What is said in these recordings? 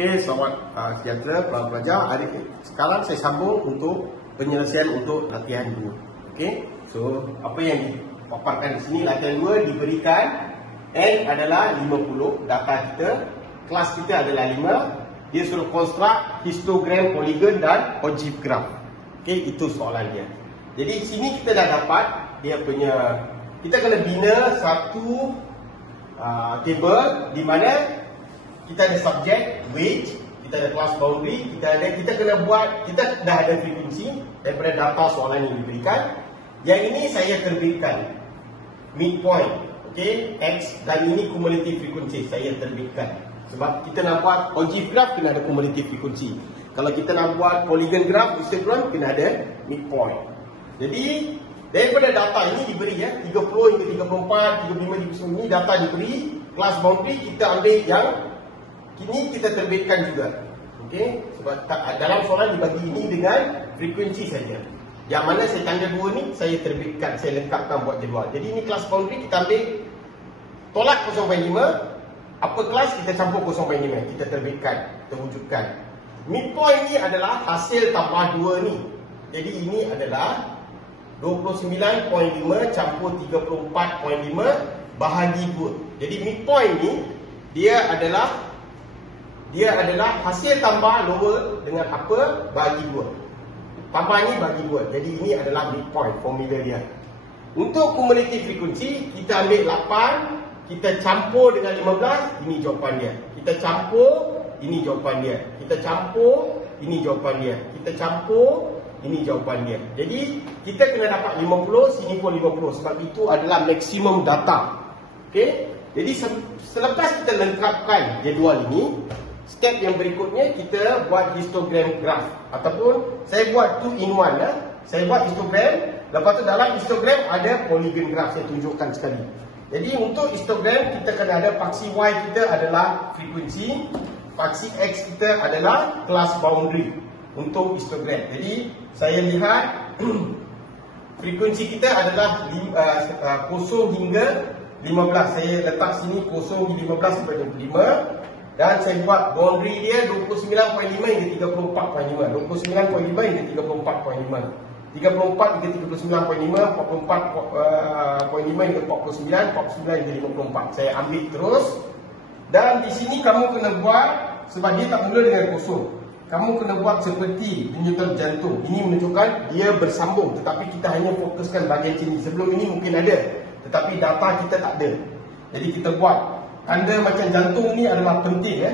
Okey, selamat sejahtera pelajar. Sekarang saya sambung untuk penyelesaian untuk latihan 2. Okey, so apa yang dipaparkan di sini, latihan 2 diberikan N adalah 50, data kita, kelas kita adalah 5. Dia suruh konstruk histogram, poligon dan ogive graph. Okey, itu soalan dia. Jadi sini kita dah dapat dia punya, kita kena bina satu table di mana kita ada subjek, weight, kita ada class boundary, kita kena buat, kita dah ada frekuensi daripada data soalan yang diberikan. Yang ini saya terbitkan midpoint, okey, X, dan ini cumulative frequency saya terbitkan. Sebab kita nak buat ogive graph kena ada cumulative frequency. Kalau kita nak buat polygon graph, histogram kena ada midpoint. Jadi daripada data ini diberi 30 hingga 34, 35, 39 ini data diberi. Class boundary kita ambil yang ini kita terbitkan juga. Okey, sebab dalam soalan dibagi ini dengan frekuensi saja. Yang mana saya tanda 2 ni saya terbitkan, saya lengkapkan buat jadual. Jadi ini class boundary kita ambil tolak 0.5, upper class kita campur 0.5, kita terbitkan, kita wujudkan. Midpoint ni adalah hasil tambah 2 ni. Jadi ini adalah 29.5 campur 34.5 bahagi 2. Jadi midpoint ni dia adalah hasil tambah lower dengan upper bagi 2. Tambah ni bagi 2. Jadi ini adalah midpoint formula dia. Untuk cumulative frequency kita ambil 8, kita campur dengan 15, ini jawapan dia. Kita campur, ini jawapan dia. Kita campur, ini jawapan dia. Kita campur, ini jawapan dia. Jadi kita kena dapat 50, sini pun 50 sebab itu adalah maksimum data. Okey? Jadi selepas kita lengkapkan jadual ini, step yang berikutnya kita buat histogram graph ataupun saya buat 2 in 1 Saya buat histogram, lepas tu dalam histogram ada polygon graph, saya tunjukkan sekali. Jadi untuk histogram kita kena ada paksi Y kita adalah frekuensi, paksi X kita adalah class boundary untuk histogram. Jadi saya lihat frekuensi kita adalah 0 hingga 15. Saya letak sini 0 hingga 15 sampai 25. Dan saya buat boundary dia 29.5 hingga 34.5. 29.5 hingga 34.5. 34 hingga 39.5, 44.5 hingga 49, 49 hingga 54. Saya ambil terus. Dan di sini kamu kena buat, sebab dia tak mula dengan kosong, kamu kena buat seperti denyutan jantung. Ini menunjukkan dia bersambung, tetapi kita hanya fokuskan bahagian sini. Sebelum ini mungkin ada, tetapi data kita tak ada. Jadi kita buat tanda macam jantung ni adalah penting.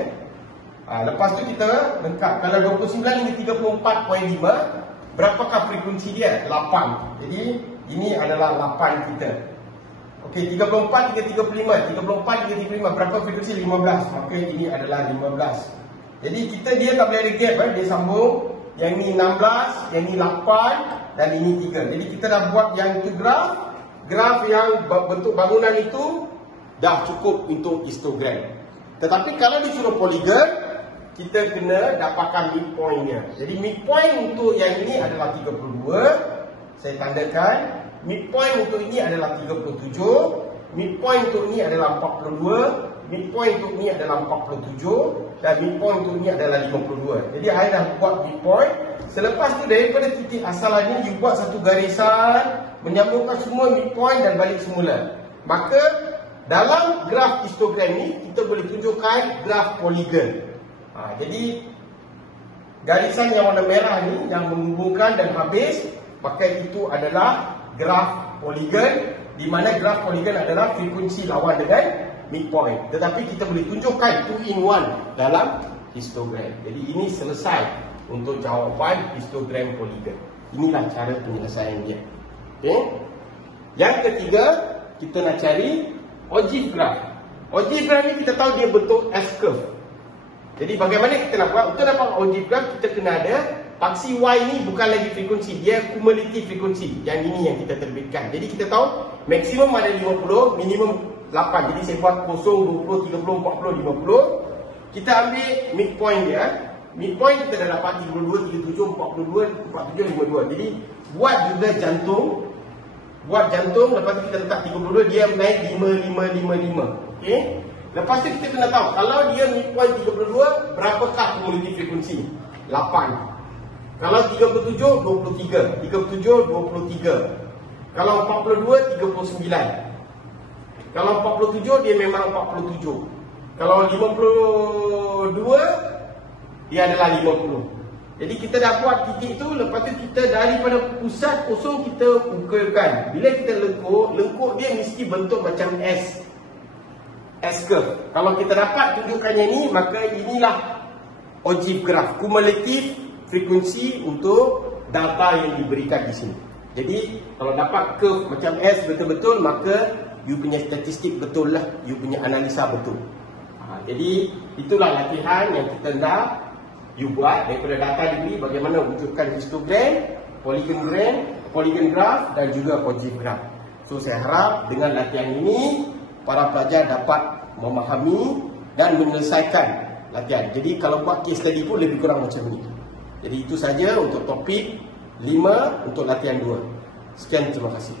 Lepas tu kita lengkap. Kalau 29 hingga 34.5, berapakah frekuensi dia? 8. Jadi ini adalah 8 kita. Okey, 34 hingga 35. 34 hingga 35, berapa frekuensi? 15. Maka ini adalah 15. Jadi dia tak boleh ada gap. Dia sambung. Yang ini 16, yang ini 8 dan ini 3. Jadi kita dah buat yang itu graf. Graf yang bentuk bangunan itu dah cukup untuk histogram. Tetapi kalau disuruh polygon, kita kena dapatkan midpointnya. Jadi midpoint untuk yang ini adalah 32. Saya tandakan. Midpoint untuk ini adalah 37. Midpoint untuk ini adalah 42. Midpoint untuk ini adalah 47. Dan midpoint untuk ini adalah 52. Jadi saya dah buat midpoint. Selepas tu daripada titik asalannya, you buat satu garisan menyambungkan semua midpoint dan balik semula. Maka dalam graf histogram ni kita boleh tunjukkan graf polygon. Jadi garisan yang warna merah ni yang menghubungkan dan habis, maka itu adalah graf polygon, di mana graf polygon adalah frekuensi lawan dengan midpoint. Tetapi kita boleh tunjukkan 2 in 1 dalam histogram. Jadi ini selesai untuk jawapan histogram polygon. Inilah cara penyelesaian dia. Okay? Yang ketiga, kita nak cari ogive graph. Ogive graph ni kita tahu dia bentuk S-curve. Jadi bagaimana kita nak buat? Untuk dapat ogive graph kita kena ada paksi Y ni bukan lagi frekuensi, dia cumulative frekuensi. Yang ini yang kita terbitkan. Jadi kita tahu maksimum ada 50, minimum 8. Jadi saya buat 0, 20, 30, 40, 50. Kita ambil midpoint dia. Midpoint kita dah dapat 32, 37, 42, 47, 52. Jadi buat juga jantung. Buat jantung, lepas tu kita letak 32, dia naik 5, 5, 5, 5. Okey. Lepas tu kita kena tahu, kalau dia midpoint 32, berapakah kumulatif frekuensi? 8. Kalau 37, 23. 37, 23. Kalau 42, 39. Kalau 47, dia memang 47. Kalau 52, dia adalah 50. Jadi kita dah buat titik tu, lepas tu kita daripada pusat kosong kita ukurkan. Bila kita lengkuk dia mesti bentuk macam S curve. Kalau kita dapat tunjukkannya ni, maka inilah ogive graph, kumulatif frekuensi untuk data yang diberikan di sini. Jadi kalau dapat curve macam S betul-betul, maka you punya statistik betul lah, you punya analisa betul. Jadi itulah latihan yang kita nak you buat daripada data diberi, bagaimana wujudkan histogram, polygon graph dan juga ogive graph. So saya harap dengan latihan ini para pelajar dapat memahami dan menyelesaikan latihan. Jadi kalau buat case study pun lebih kurang macam ini. Jadi itu saja untuk topik 5 untuk latihan 2. Sekian, terima kasih.